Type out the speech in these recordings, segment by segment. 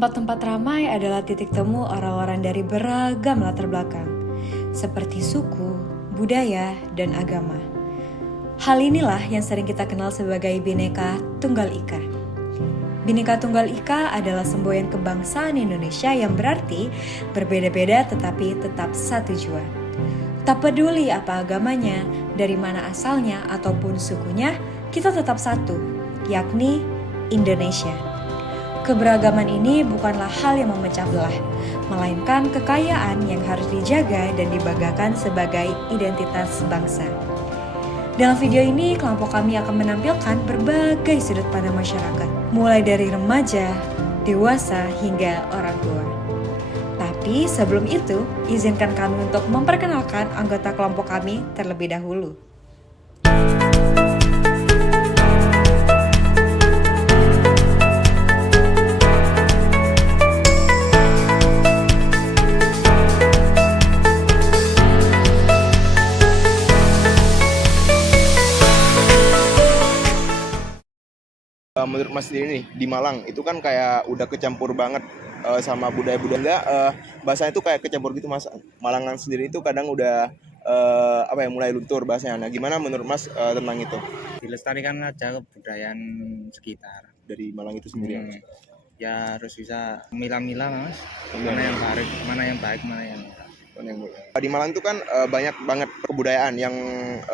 Tempat-tempat ramai adalah titik temu orang-orang dari beragam latar belakang, seperti suku, budaya, dan agama. Hal inilah yang sering kita kenal sebagai Bhinneka Tunggal Ika. Bhinneka Tunggal Ika adalah semboyan kebangsaan Indonesia yang berarti berbeda-beda tetapi tetap satu jua. Tak peduli apa agamanya, dari mana asalnya, ataupun sukunya, kita tetap satu, yakni Indonesia. Keberagaman ini bukanlah hal yang memecah belah, melainkan kekayaan yang harus dijaga dan dibanggakan sebagai identitas bangsa. Dalam video ini, kelompok kami akan menampilkan berbagai sudut pandang masyarakat, mulai dari remaja, dewasa, hingga orang tua. Tapi sebelum itu, izinkan kami untuk memperkenalkan anggota kelompok kami terlebih dahulu. Menurut Mas sendiri nih, di Malang itu kan kayak udah kecampur banget sama budaya-budaya, bahasanya itu kayak kecampur gitu Mas. Malangan sendiri itu kadang udah mulai luntur bahasanya. Nah, gimana menurut Mas tentang itu? Dilestarikan aja kebudayaan sekitar Dari Malang itu sendiri ya, Mas? Ya harus bisa milah-milah Mas, mana yang baik, mana yang baik, mana yang enggak. Di Malang itu kan banyak banget kebudayaan yang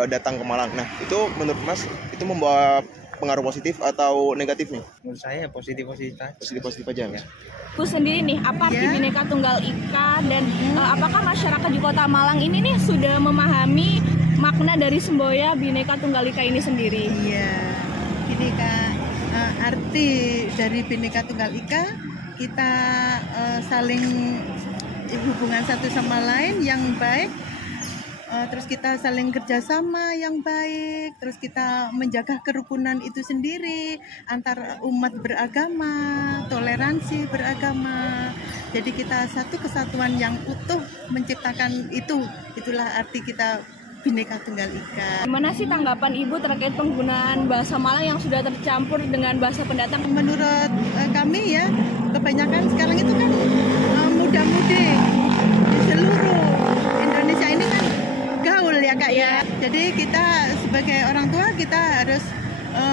datang ke Malang. Nah, itu menurut Mas itu membawa pengaruh positif atau negatif nih? Menurut saya positif-positif aja. Positif aja Mas. Aku sendiri nih, apa arti Bhinneka Tunggal Ika dan apakah masyarakat di Kota Malang ini nih sudah memahami makna dari semboya Bhinneka Tunggal Ika ini sendiri? Iya, arti dari Bhinneka Tunggal Ika, kita saling hubungan satu sama lain yang baik, terus kita saling kerjasama yang baik, terus kita menjaga kerukunan itu sendiri antar umat beragama, toleransi beragama. Jadi kita satu kesatuan yang utuh menciptakan itulah arti kita Bhinneka Tunggal Ika. Gimana sih tanggapan Ibu terkait penggunaan bahasa Malang yang sudah tercampur dengan bahasa pendatang? Menurut kami ya, kebanyakan sekarang itu kan muda-mudi di seluruh Indonesia ini kan gaul ya Kak ya. Jadi kita sebagai orang tua kita harus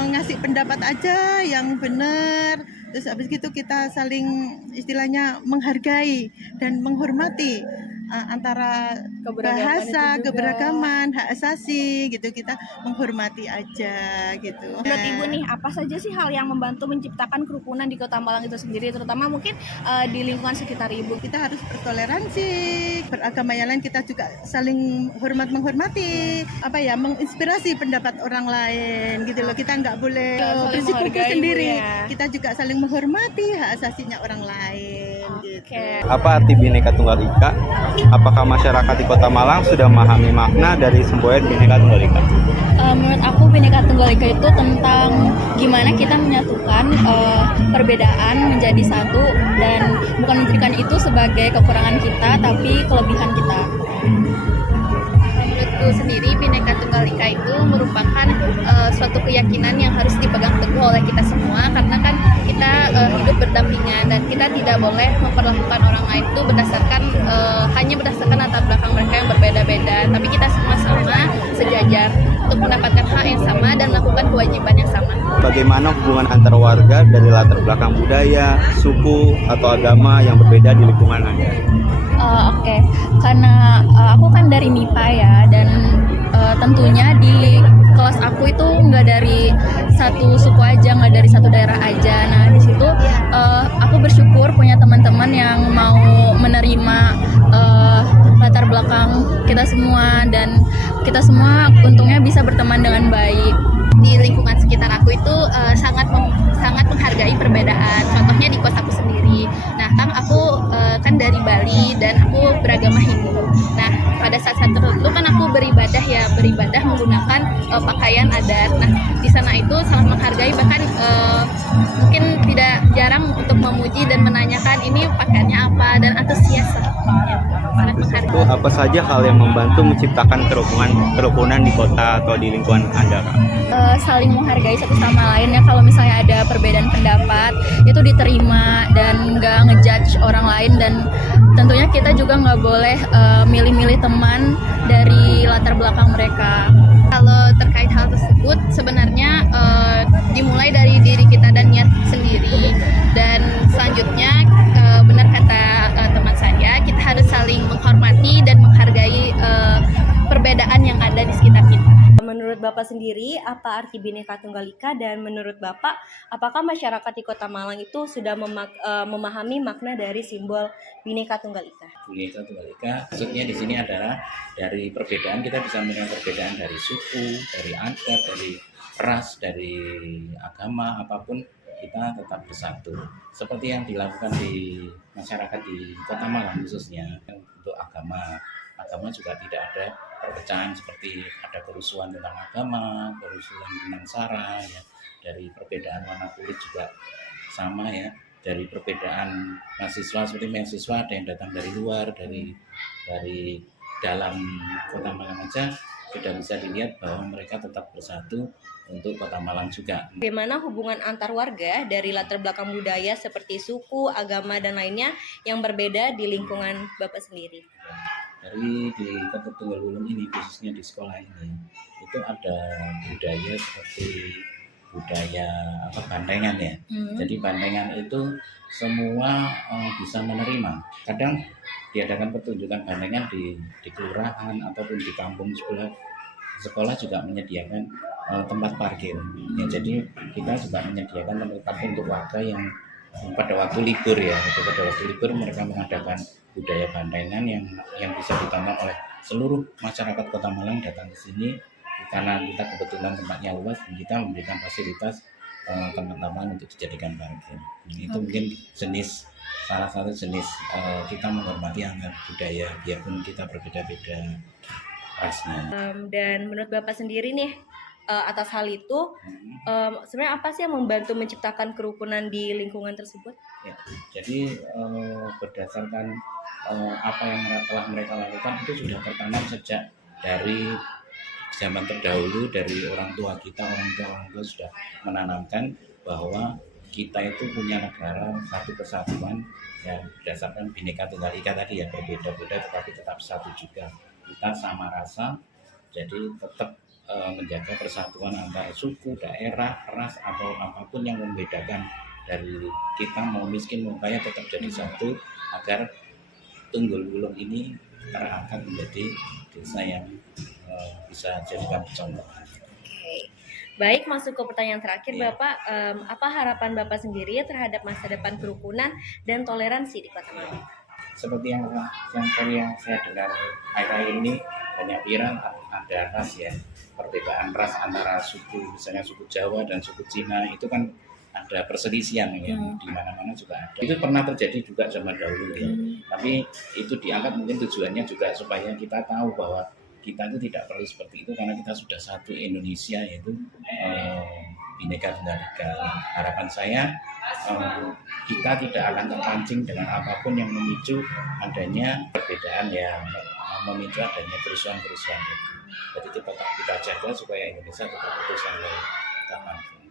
ngasih pendapat aja yang benar. Terus habis gitu kita saling istilahnya menghargai dan menghormati antara bahasa, keberagaman, hak asasi gitu, kita menghormati aja gitu. Menurut Ibu nih, apa saja sih hal yang membantu menciptakan kerukunan di Kota Malang itu sendiri, terutama mungkin di lingkungan sekitar Ibu? Kita harus bertoleransi, beragama yang lain kita juga saling menghormati, menginspirasi pendapat orang lain gitu loh. Kita nggak boleh bersikuku sendiri, kita juga saling menghormati hak asasinya orang lain gitu. Apa arti Bhinneka Tunggal Ika? Apakah masyarakat di Kota Malang sudah memahami makna dari semboyan Bhinneka Tunggal Ika? Menurut aku Bhinneka Tunggal Ika itu tentang gimana kita menyatukan perbedaan menjadi satu dan bukan menjadikan itu sebagai kekurangan kita tapi kelebihan kita. Menurutku sendiri Bhinneka Tunggal Ika itu merupakan suatu keyakinan yang harus dipegang teguh oleh kita semua, karena kan kita hidup berdampingan dan kita tidak boleh memperlakukan orang lain itu hanya berdasarkan latar belakang mereka yang berbeda-beda, tapi kita semua sama sejajar untuk mendapatkan hak yang sama dan melakukan kewajiban yang sama. Bagaimana hubungan antar warga dari latar belakang budaya, suku, atau agama yang berbeda di lingkungan Anda? Oke. Karena aku kan dari MIPA ya, dan tentunya di kelas aku itu nggak dari satu suku aja, nggak dari satu daerah aja. Nah di situ aku bersyukur punya teman-teman yang mau menerima latar belakang kita semua, dan kita semua untungnya bisa berteman dengan baik. Di lingkungan sekitar aku itu sangat menghargai perbedaan. Contohnya di kotaku sendiri. Nah, kan aku kan dari Bali dan aku beragama Hindu. Nah, pada saat tertentu kan aku beribadah menggunakan pakaian adat. Nah, di sana itu sangat menghargai, bahkan mungkin tidak jarang untuk memuji dan menanyakan ini pakaiannya apa, dan antusias. sangat menghargai. Itu apa saja hal yang membantu menciptakan kerukunan di kota atau di lingkungan Anda, Kak? Saling menghargai satu sama lain ya. Kalau misalnya ada perbedaan pendapat itu diterima dan nggak ngejudge orang lain, dan tentunya kita juga nggak boleh milih-milih teman dari latar belakang mereka. Kalau terkait hal tersebut sebenarnya dimulai dari diri kita dan niat sendiri, dan selanjutnya benar kata teman saya, kita harus saling menghormati dan menghargai perbedaan yang ada di sekitar kita. Menurut Bapak sendiri, apa arti Bhinneka Tunggal Ika, dan menurut Bapak, apakah masyarakat di Kota Malang itu sudah memahami makna dari simbol Bhinneka Tunggal Ika? Bhinneka Tunggal Ika maksudnya di sini adalah dari perbedaan kita bisa melihat perbedaan dari suku, dari adat, dari ras, dari agama, apapun kita tetap bersatu. Seperti yang dilakukan di masyarakat di Kota Malang khususnya untuk agama juga tidak ada perpecahan seperti ada kerusuhan tentang agama, kerusuhan tentang sara, ya. Dari perbedaan warna kulit juga sama ya. Dari perbedaan mahasiswa, seperti mahasiswa ada yang datang dari luar, dari dalam Kota Malang aja sudah bisa dilihat bahwa mereka tetap bersatu untuk Kota Malang juga. Bagaimana hubungan antar warga dari latar belakang budaya seperti suku, agama, dan lainnya yang berbeda di lingkungan Bapak sendiri? Dari di Kota Tunggal Wulung ini, khususnya di sekolah ini, itu ada budaya seperti budaya bandengan ya. Jadi bandengan itu semua bisa menerima. Kadang diadakan pertunjukan bandengan di kelurahan ataupun di kampung sebelah. Sekolah juga menyediakan tempat parkir. Ya, jadi kita juga menyediakan tempat parkir untuk warga yang pada waktu libur ya. Pada waktu libur mereka mengadakan budaya bandengan yang bisa ditonton oleh seluruh masyarakat Kota Malang datang ke sini. Karena kita kebetulan tempatnya luas dan kita memberikan fasilitas teman-teman untuk dijadikan parkir. Itu mungkin salah satu jenis kita menghormati antar budaya biarpun kita berbeda-beda rasnya. Dan menurut Bapak sendiri nih, atas hal itu sebenarnya apa sih yang membantu menciptakan kerukunan di lingkungan tersebut? Ya, jadi berdasarkan apa yang telah mereka lakukan itu sudah tertanam sejak dari zaman terdahulu, dari orang tua kita, orang tua sudah menanamkan bahwa kita itu punya negara satu kesatuan yang berdasarkan Bhinneka Tunggal Ika tadi ya, berbeda-beda tetapi tetap satu juga. Kita sama rasa, jadi tetap menjaga persatuan antara suku, daerah, ras atau apapun yang membedakan dari kita, mau miskin mau kaya tetap jadi satu agar Tunggul Wulung ini terangkat menjadi desa yang bisa jadikan contoh. Baik, masuk ke pertanyaan terakhir, Ya. Bapak. Apa harapan Bapak sendiri terhadap masa depan kerukunan dan toleransi di Kota Malang? Seperti yang saya dengar akhir-akhir ini banyak viral ada ras ya, perbedaan ras antara suku, misalnya suku Jawa dan suku Cina itu kan ada perselisihan ya, di mana-mana juga ada. Itu pernah terjadi juga zaman dahulu ya. Tapi itu diangkat mungkin tujuannya juga supaya kita tahu bahwa kita itu tidak perlu seperti itu karena kita sudah satu Indonesia, yaitu Bhinneka Tunggal Ika. Harapan saya kita tidak akan terpancing dengan apapun yang memicu adanya perbedaan yang memicu adanya kerusuhan-kerusuhan itu. Jadi kita jaga supaya Indonesia tetap utuh sampai kapanpun.